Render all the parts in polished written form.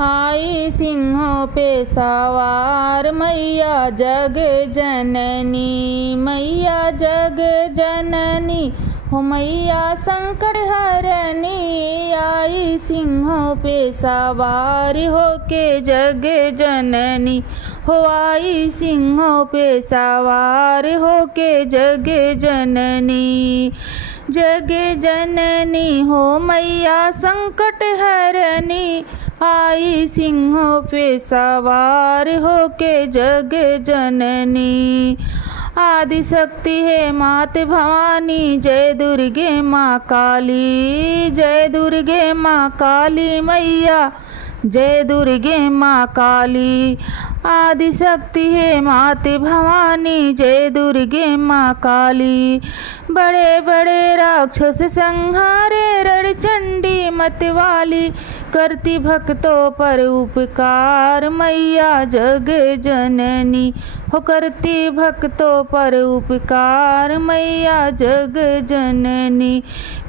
आई सिंहों पे सवार मैया जग जननी, मैया जग जननी हो मैया संकट हरनी। आई सिंहों पे सवार होके जग जननी हो, आई सिंहों पे सवार होके जग जननी। जग जननी हो मैया संकट हरनी, आई सिंहों पे सवार होके जग जननी। आदि शक्ति है मात भवानी, जय दुर्गे माँ काली, जय दुर्गे माँ काली मैया, जय दुर्गे माँ काली। आदि शक्ति है मात भवानी, जय दुर्गे माँ काली। बड़े बड़े राक्षस संहारे रणचंडी मतवाली, करती भक्तों पर उपकार मैया जग जननी हो, करती भक्तों पर उपकार मैया जग जननी।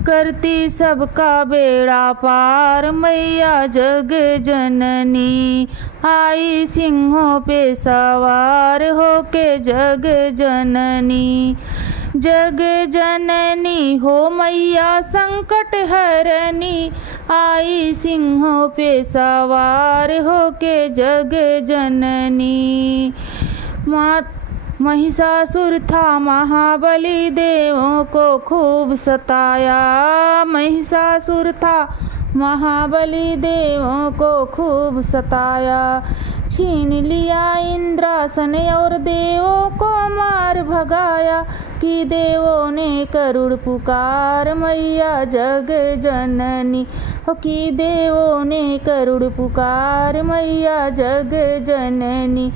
करती सबका बेड़ा पार मैया जग जननी, आई सिंहों पे सवार होके जग जननी। जग जननी हो मैया संकट हरनी, आई सिंहों पे सवार होके जग जननी। महिषासुर था महाबली, देवों को खूब सताया। महिषासुर था महाबली, देवों को खूब सताया। छीन लिया इंद्रासन और देवों को मार भगाया, कि देवों ने करुण पुकार मैया जग जननी हो, कि देवों ने करुण पुकार मैया जग जननी।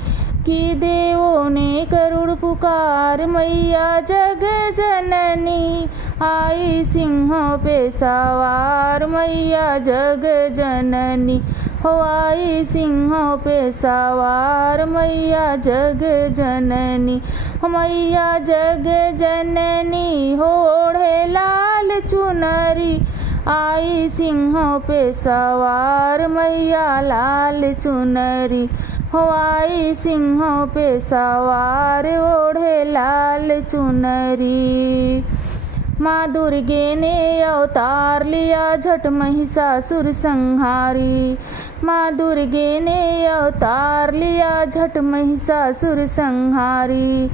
कि देवों ने करुण पुकार मैया जग जननी, आई सिंहों पे सवार मैया जग जननी हो, आई सिंहों पे सवार मैया जग जननी हो। मैया जग जननी हो ओढ़े लाल चुनरी, आई सिंहों पे सवार मैया लाल चुनरी हो, आई सिंहों पे सवार ओढ़े लाल चुनरी। माँ दुर्गे ने अवतार लिया झट महिषासुर संहारी, माँ दुर्गे ने अवतार लिया झट महिषासुर संहारी।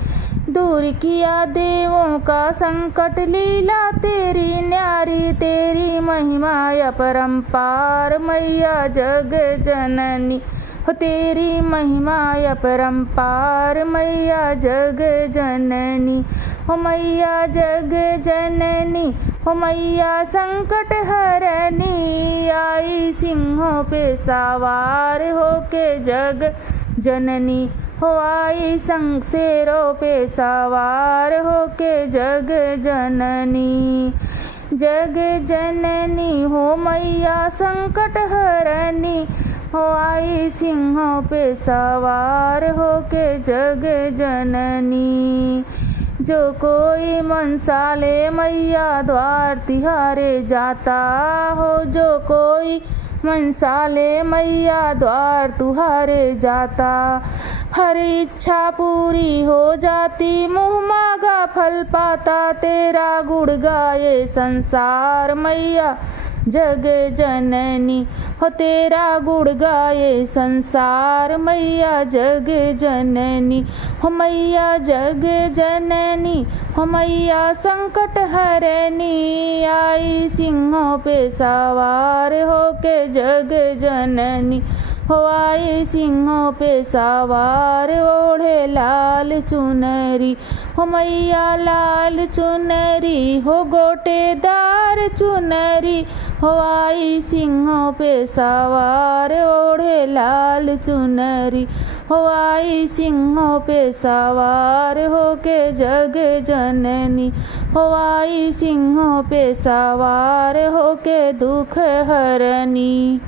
दूर किया देवों का संकट लीला तेरी न्यारी, तेरी महिमा अपरंपार मैया जग जननी हो, तेरी महिमा अपरंपार मैया जग जननी हो। मैया जग जननी हो मैया संकट हरनी, आई सिंहों पे सवार होके जग जननी हो, आई शेरों पे सवार होके जग जननी। जग जननी हो मैया संकट हरनी हो, आई सिंहों पे सवार होके जग जननी। जो कोई मनसा ले मैया द्वार तिहारे जाता हो, जो कोई मनसा ले मैया द्वार तुहारे जाता। हर इच्छा पूरी हो जाती, मुँह मांगा फल पाता, तेरा गुण गाए संसार मैया जग जननी हो, तेरा गुण गाए संसार मैया जग जननी हो। मैया जग जननी हो मैया संकट हरनी, आई सिंहों पे सवार होके जग जननी हो, आई सिंहों पे सवार ओढ़े लाल चुनरी हो। मैया लाल चुनरी हो गोटेदार चुनरी हो, आई सिंहों पे सवार ओढ़े लाल चुनरी हो, आई सिंहों पे सवार होके जग जननी हो, आई सिंहों पे सवार होके दुख हरनी।